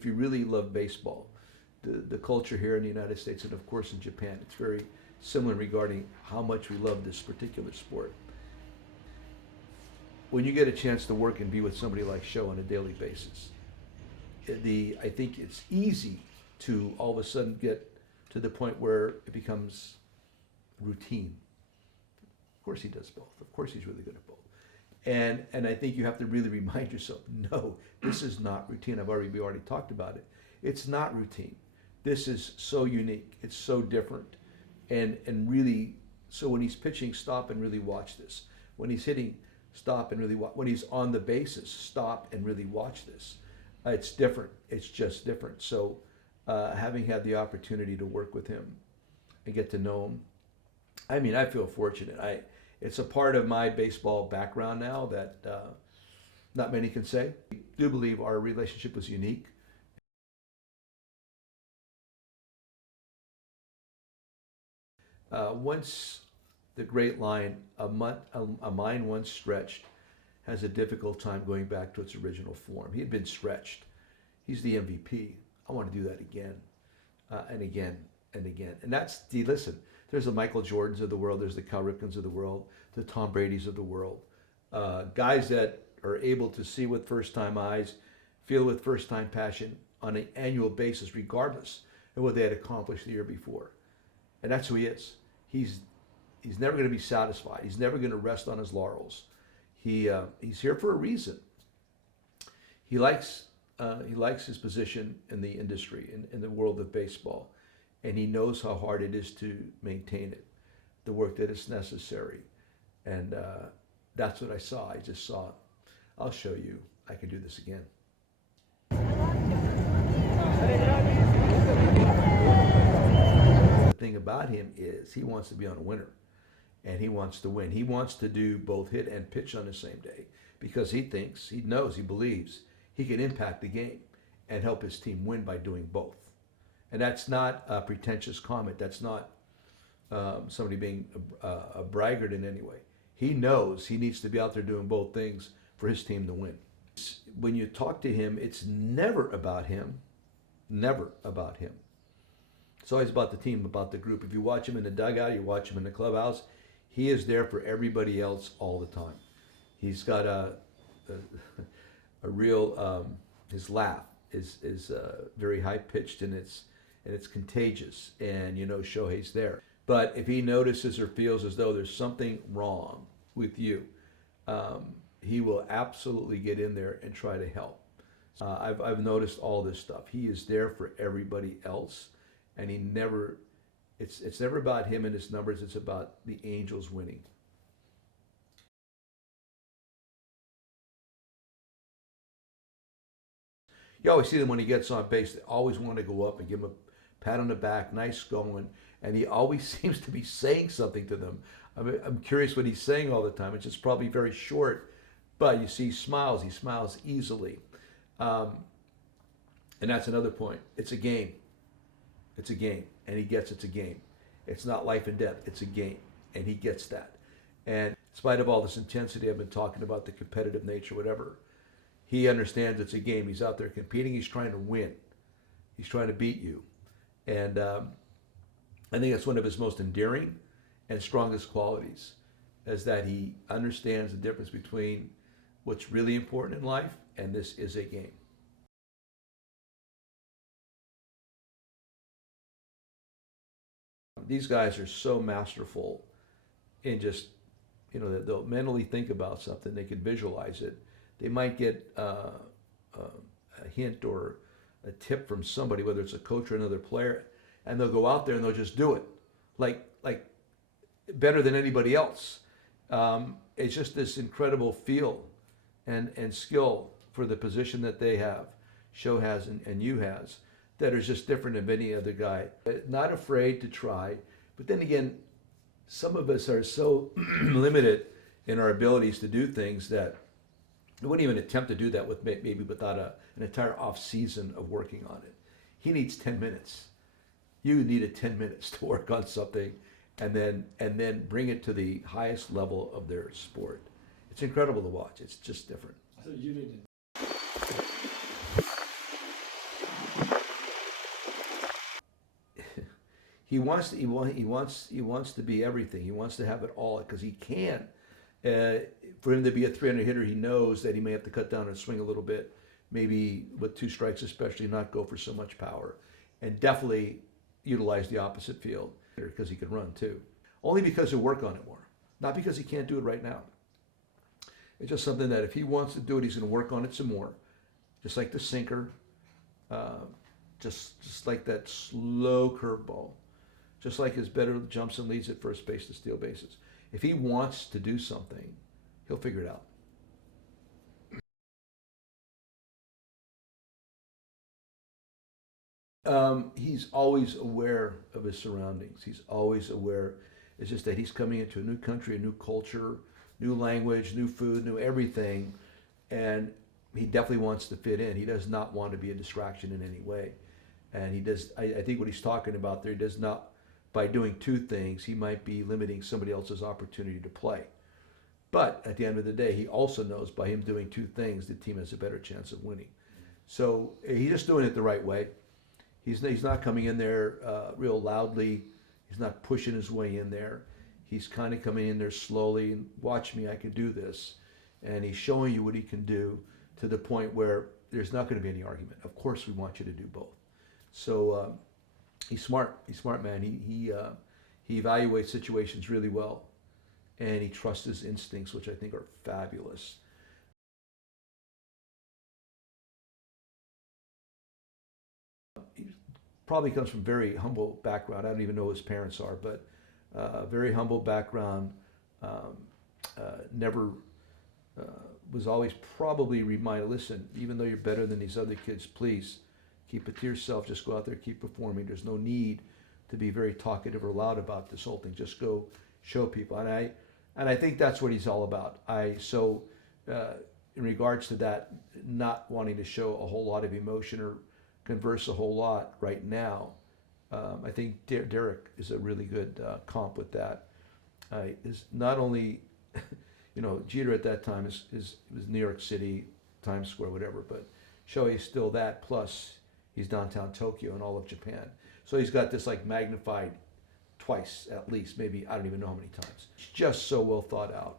if you really love baseball, the culture here in the United States and of course in Japan, it's very similar regarding how much we love this particular sport. When you get a chance to work and be with somebody like Sho on a daily basis, I think it's easy to all of a sudden get to the point where it becomes routine. Of course he does both. Of course he's really good at both. And I think you have to really remind yourself, no, this is not routine. We already talked about it. It's not routine. This is so unique. It's so different. And really, so when he's pitching, stop and really watch this. When he's hitting, stop and really watch. When he's on the bases, stop and really watch this. It's different. It's just different. So having had the opportunity to work with him and get to know him, I mean, I feel fortunate. It's a part of my baseball background now that not many can say. I do believe our relationship was unique. Once the great line, a mind once stretched has a difficult time going back to its original form. He had been stretched. He's the MVP. I want to do that again and again and again. And that's, listen, there's the Michael Jordans of the world, there's the Cal Ripkens of the world, the Tom Bradys of the world. Guys that are able to see with first-time eyes, feel with first-time passion on an annual basis, regardless of what they had accomplished the year before. And that's who he is. He's never going to be satisfied. He's never going to rest on his laurels. He's here for a reason. He likes his position in the industry, in the world of baseball, and he knows how hard it is to maintain it, the work that is necessary, and that's what I saw. I just saw. I'll show you. I can do this again. The thing about him is he wants to be on a winner. And he wants to win. He wants to do both hit and pitch on the same day because he thinks, he knows, he believes he can impact the game and help his team win by doing both. And that's not a pretentious comment. That's not somebody being a braggart in any way. He knows he needs to be out there doing both things for his team to win. When you talk to him, it's never about him. Never about him. It's always about the team, about the group. If you watch him in the dugout, you watch him in the clubhouse, he is there for everybody else all the time. He's got a real, his laugh is very high pitched and it's contagious, and you know Shohei's there. But if he notices or feels as though there's something wrong with you, he will absolutely get in there and try to help. I've noticed all this stuff. He is there for everybody else, and he never. It's never about him and his numbers. It's about the Angels winning. You always see them when he gets on base. They always want to go up and give him a pat on the back, nice going, and he always seems to be saying something to them. I'm curious what he's saying all the time. It's just probably very short, but you see he smiles easily. And that's another point. It's a game. It's a game, and he gets it's a game. It's not life and death. It's a game, and he gets that. And in spite of all this intensity I've been talking about, the competitive nature, whatever, he understands it's a game. He's out there competing. He's trying to win. He's trying to beat you. And I think that's one of his most endearing and strongest qualities, is that he understands the difference between what's really important in life and this is a game. These guys are so masterful in just, they'll mentally think about something. They can visualize it. They might get a hint or a tip from somebody, whether it's a coach or another player, and they'll go out there and they'll just do it like better than anybody else. It's just this incredible feel and skill for the position that they have, Sho has and you has, that is just different than any other guy. Not afraid to try, but then again, some of us are so limited in our abilities to do things that we wouldn't even attempt to do that with maybe without an entire off season of working on it. He needs 10 minutes. You needed 10 minutes to work on something and then bring it to the highest level of their sport. It's incredible to watch. It's just different. So you needed. wants to be everything. He wants to have it all because he can. For him to be a 300 hitter, he knows that he may have to cut down and swing a little bit, maybe with 2 strikes especially, not go for so much power, and definitely utilize the opposite field because he can run too. Only because he'll work on it more, not because he can't do it right now. It's just something that if he wants to do it, he's going to work on it some more, just like the sinker, just like that slow curveball, just like his better jumps and leads at first base to steal bases. If he wants to do something, he'll figure it out. He's always aware of his surroundings. He's always aware. It's just that he's coming into a new country, a new culture, new language, new food, new everything, and he definitely wants to fit in. He does not want to be a distraction in any way. And he does, I think what he's talking about there, he does not, by doing 2 things, he might be limiting somebody else's opportunity to play. But at the end of the day, he also knows by him doing 2 things, the team has a better chance of winning. So he's just doing it the right way. He's not coming in there real loudly. He's not pushing his way in there. He's kind of coming in there slowly and watch me, I can do this. And he's showing you what he can do to the point where there's not going to be any argument. Of course, we want you to do both. So he's smart. He's smart, man. He evaluates situations really well, and he trusts his instincts, which I think are fabulous. He probably comes from a very humble background. I don't even know who his parents are, but very humble background. Never was always probably reminded, listen, even though you're better than these other kids, please keep it to yourself. Just go out there, keep performing. There's no need to be very talkative or loud about this whole thing. Just go show people. And I think that's what he's all about. In regards to that, not wanting to show a whole lot of emotion or converse a whole lot right now, I think Derek is a really good comp with that. Is not only, Jeter at that time was New York City, Times Square, whatever, but Shohei's still that, plus he's downtown Tokyo and all of Japan. So he's got this like magnified twice at least, maybe, I don't even know how many times. It's just so well thought out.